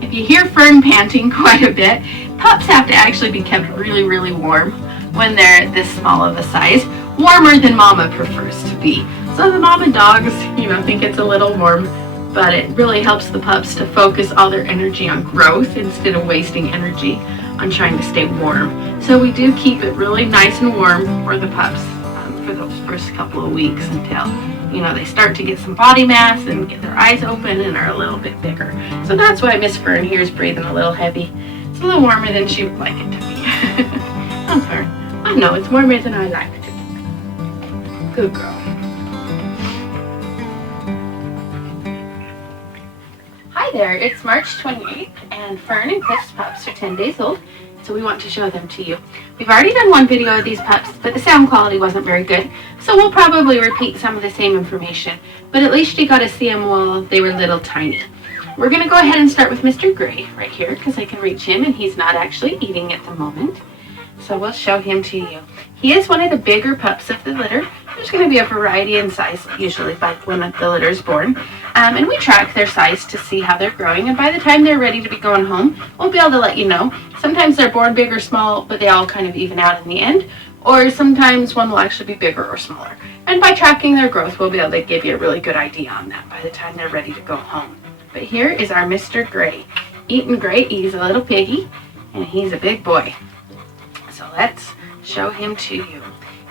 If you hear Fern panting quite a bit, pups have to actually be kept really, really warm when they're this small of a size, warmer than Mama prefers to be. So the mama dogs, think it's a little warm, but it really helps the pups to focus all their energy on growth instead of wasting energy on trying to stay warm. So we do keep it really nice and warm for the pups for those first couple of weeks until they start to get some body mass and get their eyes open and are a little bit bigger. So that's why Miss Fern here is breathing a little heavy. It's a little warmer than she would like it to be. Oh, Fern. I know, it's warmer than I like it to be. Good girl. Hi there, it's March 28th, and Fern and Cliff's pups are 10 days old, so we want to show them to you. We've already done one video of these pups, but the sound quality wasn't very good, so we'll probably repeat some of the same information, but at least you got to see them while they were little tiny. We're going to go ahead and start with Mr. Gray right here, because I can reach him, and he's not actually eating at the moment. So we'll show him to you. He is one of the bigger pups of the litter. There's going to be a variety in size, usually by when the litter is born. And we track their size to see how they're growing. And by the time they're ready to be going home, we'll be able to let you know. Sometimes they're born big or small, but they all kind of even out in the end. Or sometimes one will actually be bigger or smaller. And by tracking their growth, we'll be able to give you a really good idea on that by the time they're ready to go home. But here is our Mr. Gray. Eating great. He's a little piggy, and he's a big boy. So let's show him to you.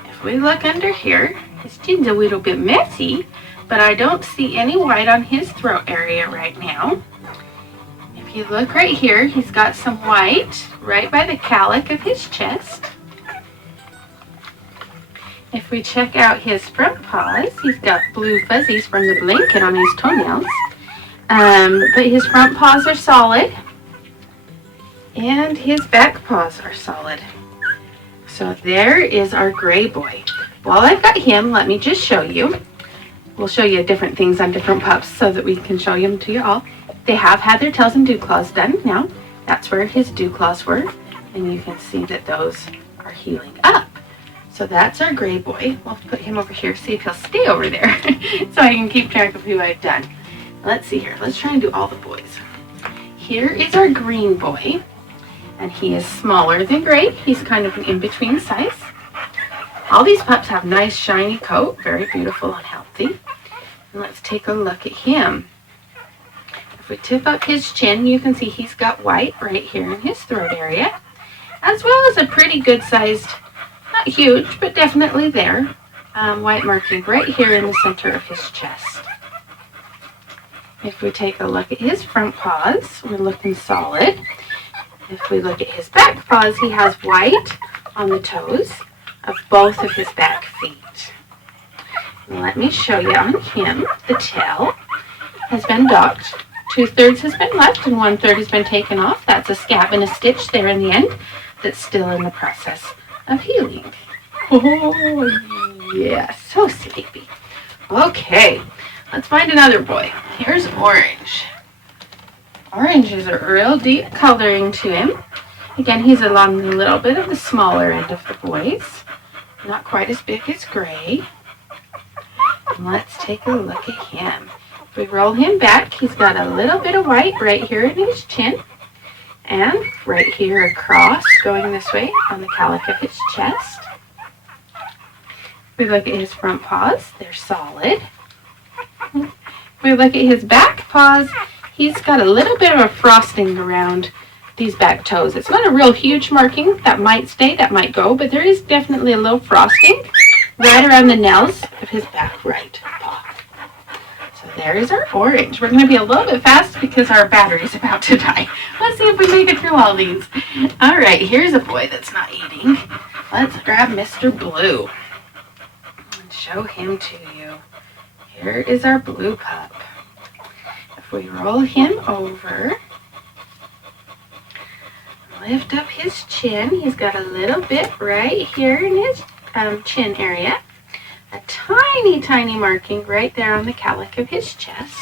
If we look under here, his chin's a little bit messy, but I don't see any white on his throat area right now. If you look right here, he's got some white right by the calic of his chest. If we check out his front paws, he's got blue fuzzies from the blanket on his toenails. But his front paws are solid, and his back paws are solid. So there is our gray boy. While I've got him, let me just show you. We'll show you different things on different pups so that we can show them to you all. They have had their tails and dew claws done now. That's where his dew claws were. And you can see that those are healing up. So that's our gray boy. We'll put him over here, see if he'll stay over there so I can keep track of who I've done. Let's see here. Let's try and do all the boys. Here is our green boy. And he is smaller than Gray. He's kind of an in-between size. All these pups have nice shiny coat, very beautiful and healthy. And let's take a look at him. If we tip up his chin, you can see he's got white right here in his throat area, as well as a pretty good sized, not huge, but definitely there, white marking right here in the center of his chest. If we take a look at his front paws, we're looking solid. If we look at his back paws, he has white on the toes of both of his back feet. And let me show you on him. The tail has been docked. 2/3 has been left and 1/3 has been taken off. That's a scab and a stitch there in the end that's still in the process of healing. Oh, yeah, so sleepy. Okay, let's find another boy. Here's Orange. Orange is a real deep coloring to him. Again, he's along a little bit of the smaller end of the boys. Not quite as big as Gray. And let's take a look at him. If we roll him back, he's got a little bit of white right here in his chin. And right here across, going this way, on the calic of his chest. If we look at his front paws, they're solid. If we look at his back paws, he's got a little bit of a frosting around these back toes. It's not a real huge marking. That might stay, that might go, but there is definitely a little frosting right around the nails of his back right paw. So there is our Orange. We're going to be a little bit fast because our battery's about to die. Let's see if we make it through all these. All right, here's a boy that's not eating. Let's grab Mr. Blue and show him to you. Here is our blue pup. If we roll him over, lift up his chin, he's got a little bit right here in his chin area. A tiny, tiny marking right there on the calic of his chest.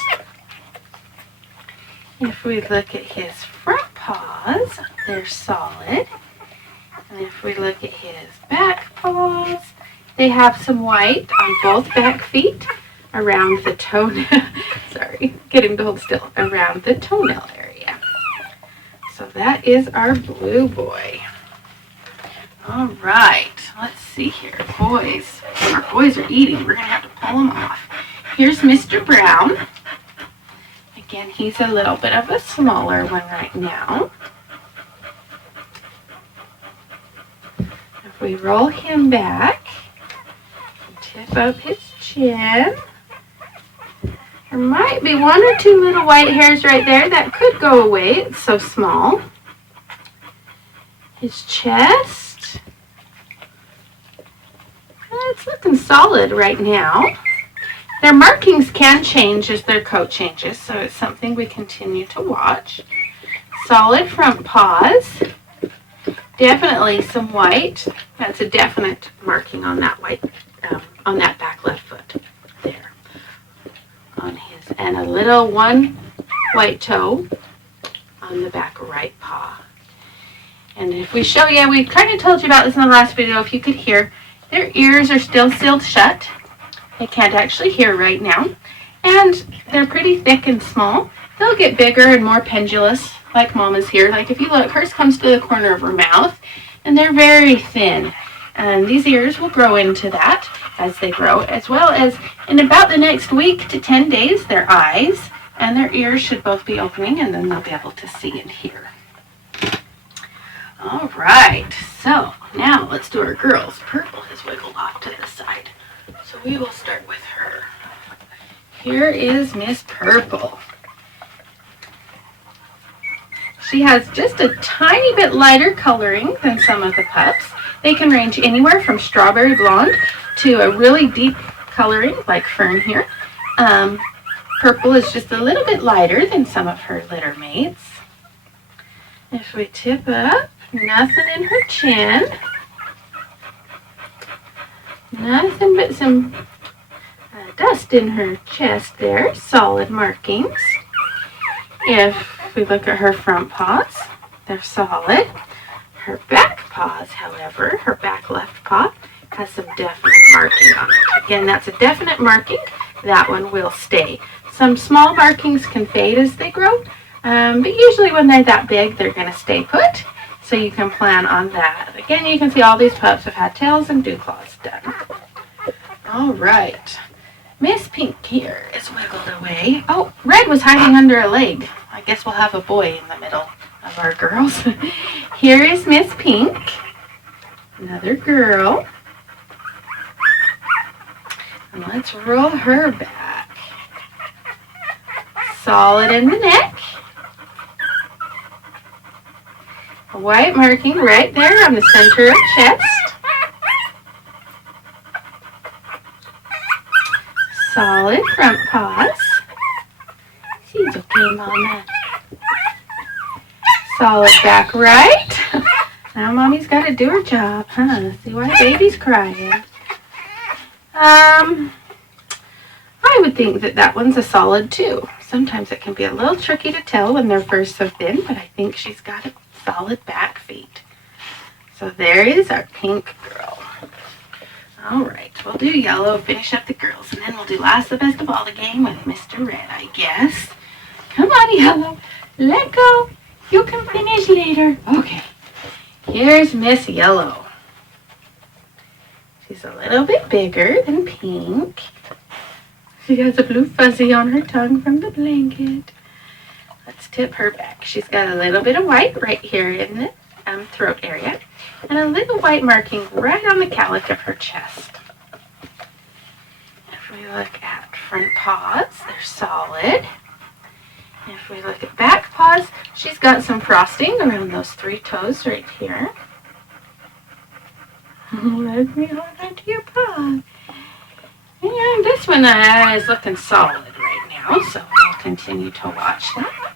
If we look at his front paws, they're solid. And if we look at his back paws, they have some white on both back feet around the toenail. Sorry. sorry, get him to hold still, around the toenail area. So that is our blue boy. All right, let's see here, boys. Our boys are eating. We're gonna have to pull them off. Here's Mr. Brown. Again, he's a little bit of a smaller one right now. If we roll him back, tip up his chin. There might be 1 or 2 little white hairs right there that could go away. It's so small. His chest. It's looking solid right now. Their markings can change as their coat changes, so it's something we continue to watch. Solid front paws. Definitely some white. That's a definite marking on that white, on that back left foot there. On his, and a little 1 white toe on the back right paw. And if we show you, we kind of told you about this in the last video, if you could hear, their ears are still sealed shut. They can't actually hear right now. And they're pretty thick and small. They'll get bigger and more pendulous, like Mama's here. Like if you look, hers comes to the corner of her mouth, and they're very thin. And these ears will grow into that as they grow, as well as in about the next week to 10 days, their eyes and their ears should both be opening, and then they'll be able to see and hear. All right, so now let's do our girls. Purple has wiggled off to the side, so we will start with her. Here is Miss Purple. She has just a tiny bit lighter coloring than some of the pups. They can range anywhere from strawberry blonde to a really deep coloring like Fern here. Purple is just a little bit lighter than some of her litter mates. If we tip up, nothing in her chin. Nothing but some dust in her chest there. Solid markings. If we look at her front paws, they're solid. Her back paws, however, her back left paw, has some definite marking on it. Again, that's a definite marking. That one will stay. Some small markings can fade as they grow, but usually when they're that big, they're going to stay put. So you can plan on that. Again, you can see all these pups have had tails and dew claws done. All right. Miss Pink here is wiggled away. Oh, Red was hiding under a leg. I guess we'll have a boy in the middle of our girls. Here is Miss Pink. Another girl. And let's roll her back. Solid in the neck. A white marking right there on the center of chest. Solid front paws. She's okay, Mama. Solid back right. Now Mommy's got to do her job, huh? See why baby's crying. I would think that that one's a solid too. Sometimes it can be a little tricky to tell when they're first so thin, but I think she's got a solid back feet. So there is our pink girl. All right, we'll do yellow, finish up the girls, and then we'll do last the best of all the game with Mr. Red, I guess. Come on, Yellow. Let go. You can finish later. Okay, here's Miss Yellow. She's a little bit bigger than Pink. She has a blue fuzzy on her tongue from the blanket. Let's tip her back. She's got a little bit of white right here in the throat area, and a little white marking right on the cowlick of her chest. If we look at front paws, they're solid. If we look at back paws, she's got some frosting around those 3 toes right here. Let me hold onto your paw. And this one is looking solid right now, so we'll continue to watch that.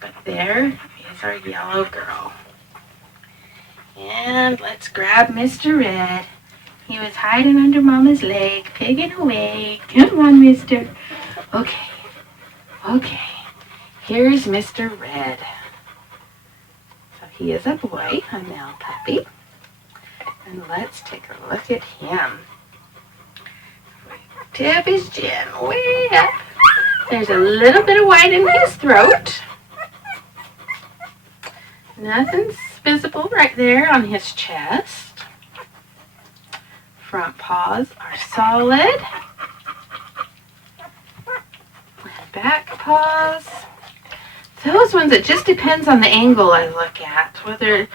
But there is our yellow girl. And let's grab Mr. Red. He was hiding under Mama's leg, pigging away. Come on, mister. Okay. Okay. Here's Mr. Red. So he is a boy, a male puppy. And let's take a look at him. Tip his chin way up. There's a little bit of white in his throat. Nothing's visible right there on his chest. Front paws are solid. And back paws. Those ones, it just depends on the angle I look at, whether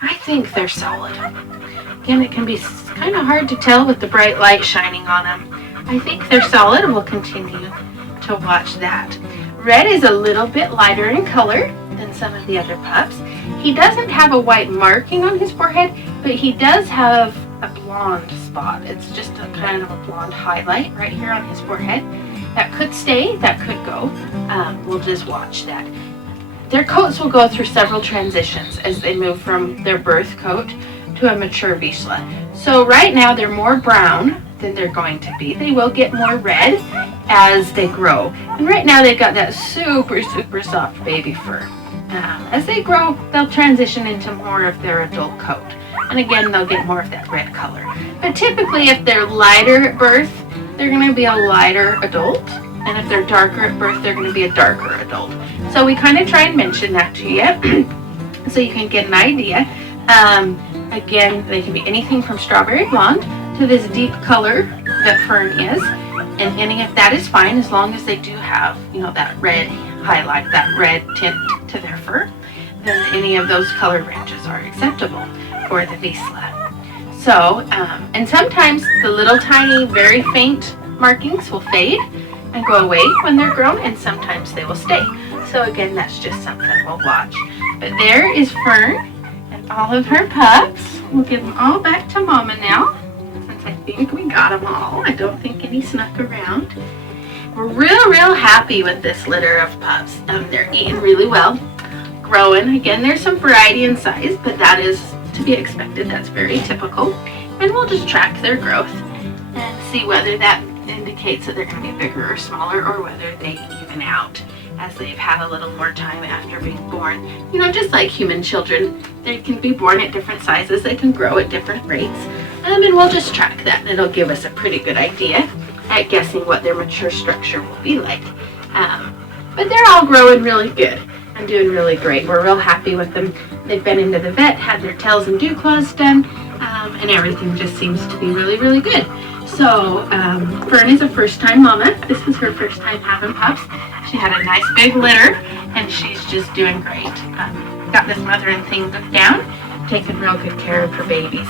I think they're solid. Again, it can be kind of hard to tell with the bright light shining on them. I think they're solid, and we'll continue to watch that. Red is a little bit lighter in color than some of the other pups. He doesn't have a white marking on his forehead, but he does have a blonde spot. It's just a kind of a blonde highlight right here on his forehead. That could stay, that could go. We'll just watch that. Their coats will go through several transitions as they move from their birth coat to a mature Vizsla. So right now they're more brown than they're going to be. They will get more red as they grow. And right now they've got that super, super soft baby fur. As they grow, they'll transition into more of their adult coat. And again, they'll get more of that red color. But typically if they're lighter at birth, they're going to be a lighter adult. And if they're darker at birth, they're going to be a darker adult. So we kind of try and mention that to you so you can get an idea. Again, they can be anything from strawberry blonde to this deep color that Fern is. And any of that is fine as long as they do have, you know, that red highlight, that red tint to their fur. Then any of those color ranges are acceptable for the Vizsla. So, and sometimes the little tiny, very faint markings will fade and go away when they're grown, and sometimes they will stay. So again, that's just something we'll watch. But there is Fern and all of her pups. We'll give them all back to Mama now, since I think we got them all. I don't think any snuck around. We're real happy with this litter of pups. They're eating really well, growing. Again, there's some variety in size, but that is to be expected. That's very typical. And we'll just track their growth and see whether that indicates that they're going to be bigger or smaller, or whether they even out as they've had a little more time after being born. You know, just like human children, they can be born at different sizes. They can grow at different rates. And we'll just track that, and it'll give us a pretty good idea at guessing what their mature structure will be like. But they're all growing really good and doing really great. We're real happy with them. They've been into the vet, had their tails and dew claws done, and everything just seems to be really good. So Fern is a first-time mama. This was her first time having pups. She had a nice big litter, and she's just doing great. Got this mothering thing down, taking real good care of her babies.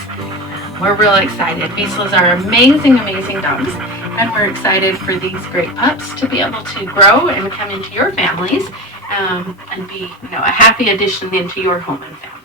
We're real excited. Vizslas are amazing dogs, and we're excited for these great pups to be able to grow and come into your families and be, you know, a happy addition into your home and family.